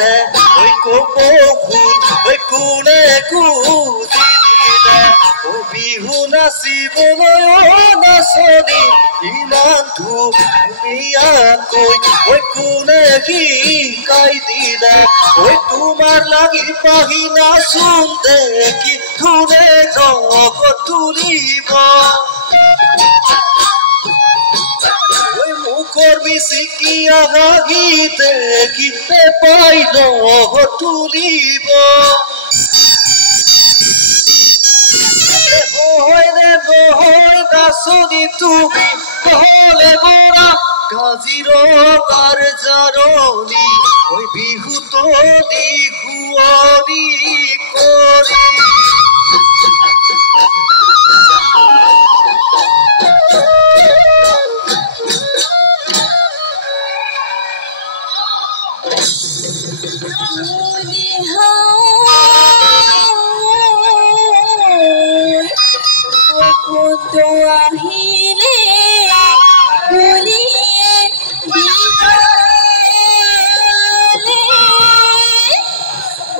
আছে ঐ কপৌফুল ঐ কোনে কুজিলে ঐ বিহু নাচিবলৈ নাচনি ইমান ধুনীয়াকৈ ঐ কোনে শিকাই দিলে ঐ তোমাৰ লাগি পাহি নাচোন দেখি ধুনে জগত তুলিব মুখৰ মিচিকিয়া হাঁহিতে গীতে পাই জগত তুলিব হয় নে নহয় নাচনি তুমি নহলে মোৰা কাজিৰঙাৰ জাননী ঐ বিহুত শুৱনি কৰি আহিলে বুলিয়ে দিলে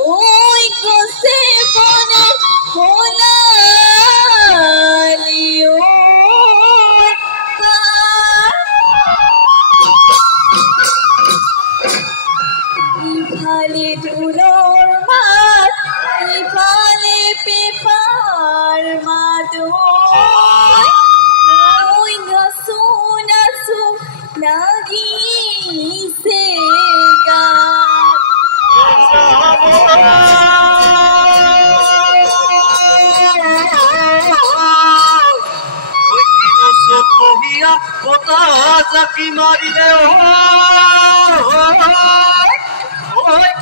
ঐ গছে বনে সোণালী ইফালে ঢোলৰ মাত ইফালে পেপাৰ মাত নাচো নাচো লাগিছে বতাহ জাকি মাৰিলে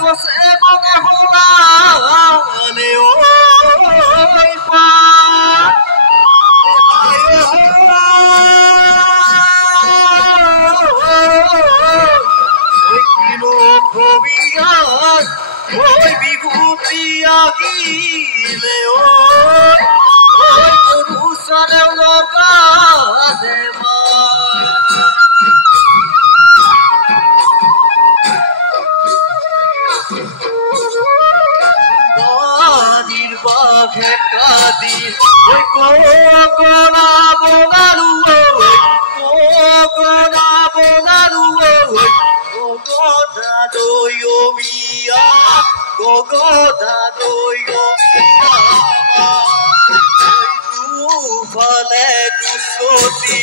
গছে বনে সোণালী বিভূতি আহিলে পুৰুষৰে লগা বাঘে কাদি কগনা বনালো গগনা দৈমিয়া গগনা দৈমিয়া দুফালে দুচতি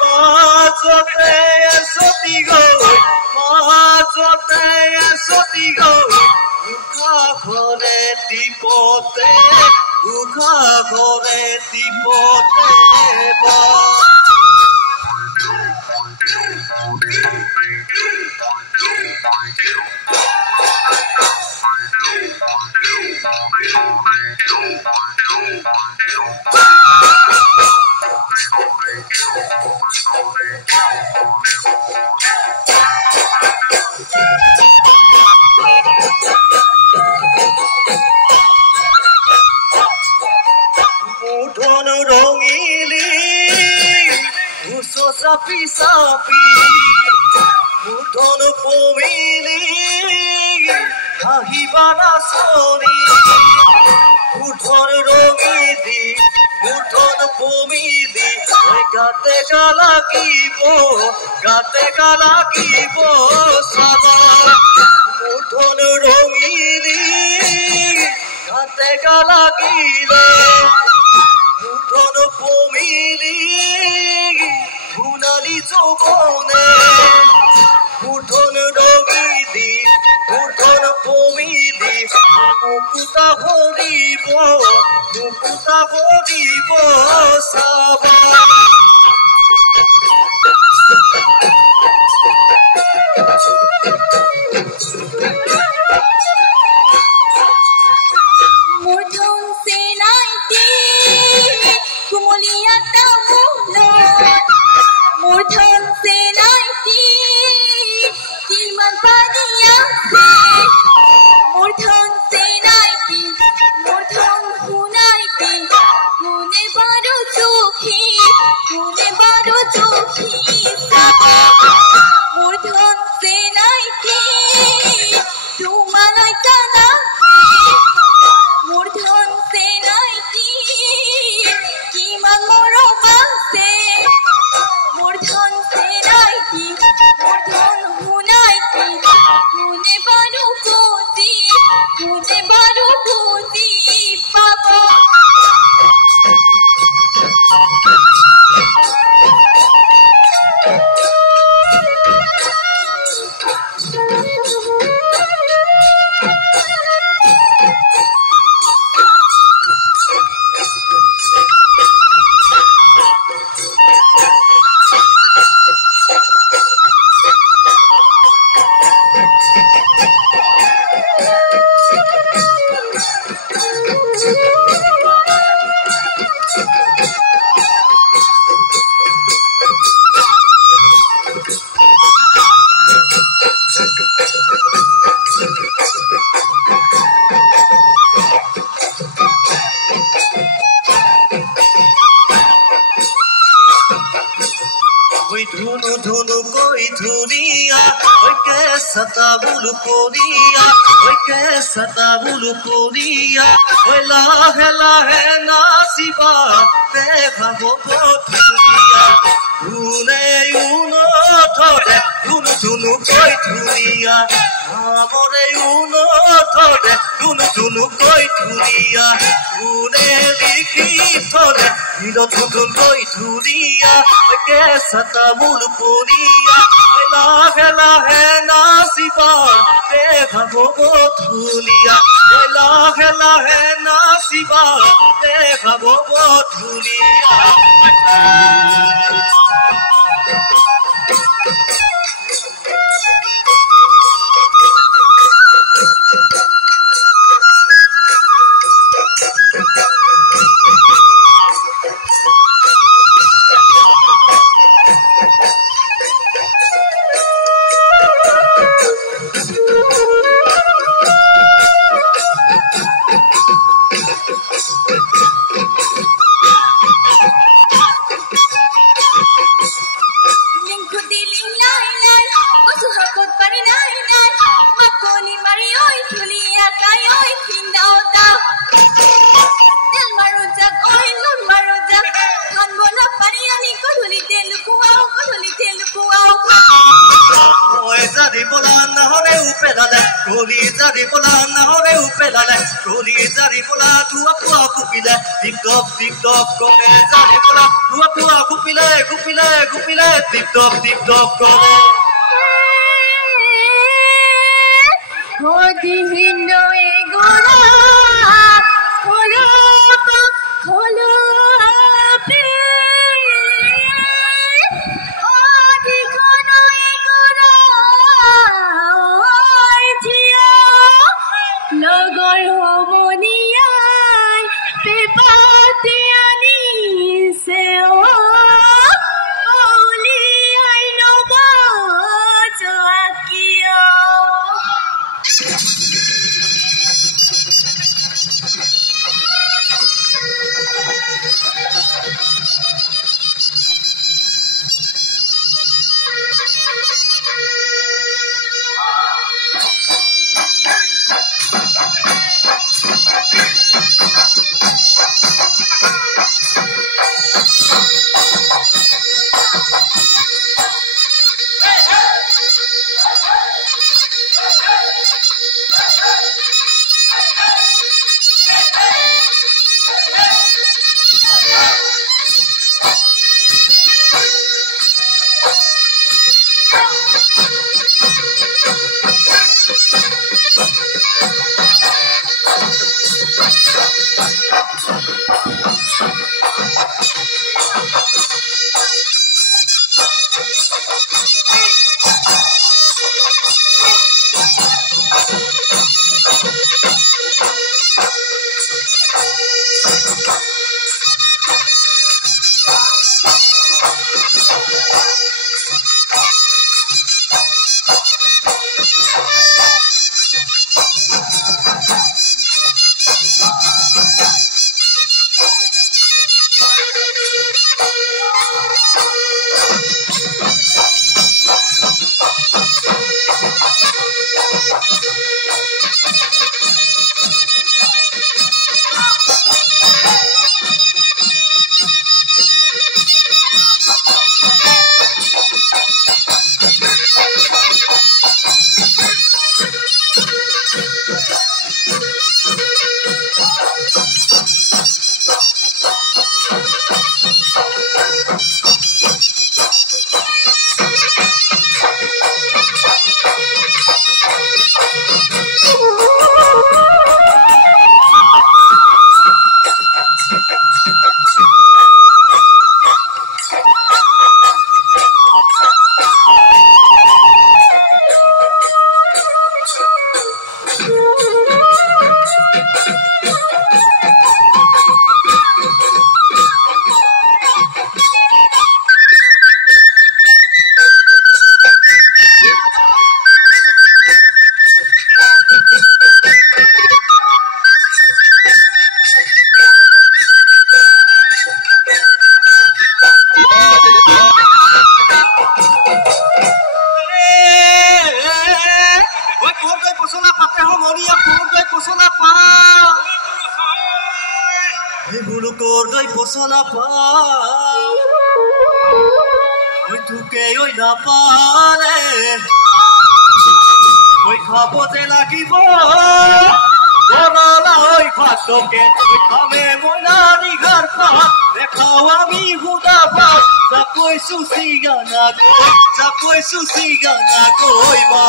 মাজতে এচতি গৈ উখা ঘৰে টিপতে মুঠন ৰঙিলি চাপি চাপি মুঠন পমিলি হাঁহিবা নাচনি মুঠন ৰঙিলি মুঠন পমিলি গাতে গালাগিব চাবা মুঠন ৰঙিলি গাতে গালাগিলে মুঠন পমিলি সোণালী যৌবনে মুঠন ৰঙিলি মুঠন পমিলি মুকুতা ভৰিব চাবা মুঠন চেলাইতে কুমলীয়া তামোল মুঠন চেলাইতে কিমান পানী আছে মুঠন চেলাইতে মুঠন শুনাইতে কোনে বাৰু চুখী মুঠন চেলাইতে Oi dhunu dhunu koi dhuniya, oi kaisa tabulu koriya, oi kaisa tabulu koriya, oi lahe lahe nasiba, dekha hobo dhuniya. Dhune uno thode, dhunu dhunu koi dhuniya, amore uno thode, dhunu dhunu koi dhuniya. Dhune likhi thode, dhunu dhunu koi dhuniya, oi kaisa tabulu koriya, oi lahe lahe nasiba, dekha hobo dhuniya, oi lahe lahe nasiba, dekha hobo dhuniya. Koli jari bola na hore upelale, koli jari bola tua tua kupile, tip top kore jari bola tua tua kupile kupile kupile, tip top kore. Hodi hindo egora, kholo pe, hodi khono egora. Logoi homoniai pepati ani seo oli ai no bajo akio. Bulukor doi posala pa oi tuke oi na pare oi khabo je lagibo bonala oi patoke oi khame moina ni ghar pa dekhao ami huda pa jakoi susi gana koi ma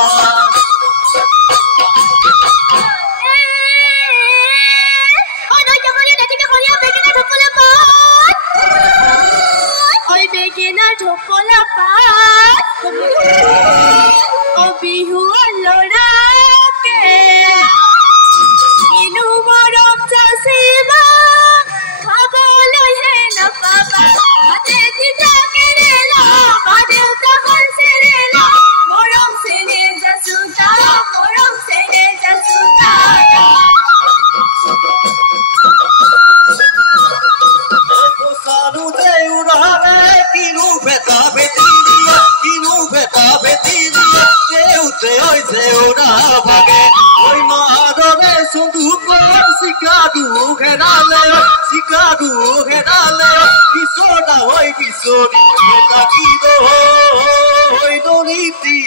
dhokla পাত ও বিহু লৰাকে ইনু মৰম চাচিবা খাবলৈহে নাপাবা হাতে তিতা কেৰেলা বা দেউতা কনচেৰেলা মৰম চেনে যাচোতা Sanu de urame kinu beta betiria te oi se ora bage oi madore sondu kon sikadu gedale bisoda oi bisodi lagido oi doniti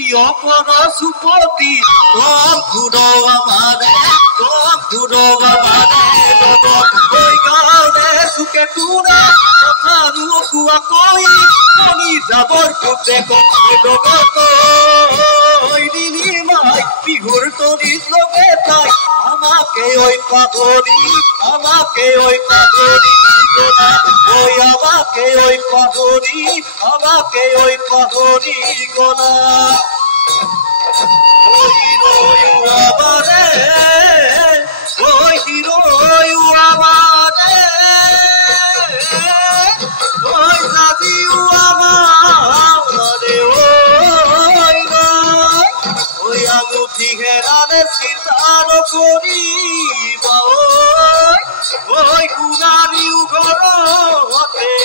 io kono supoti tom kudo amade logo oi gade suke tuna karu kuwa koi koni jabor kuteko logo oi dili mai bihur tori loge tai amake oi pagori gona oi amake oi pagori gona oi hiro amare oi sabi amare oi amuti herane sitaro koriba oi kunari ugoro hote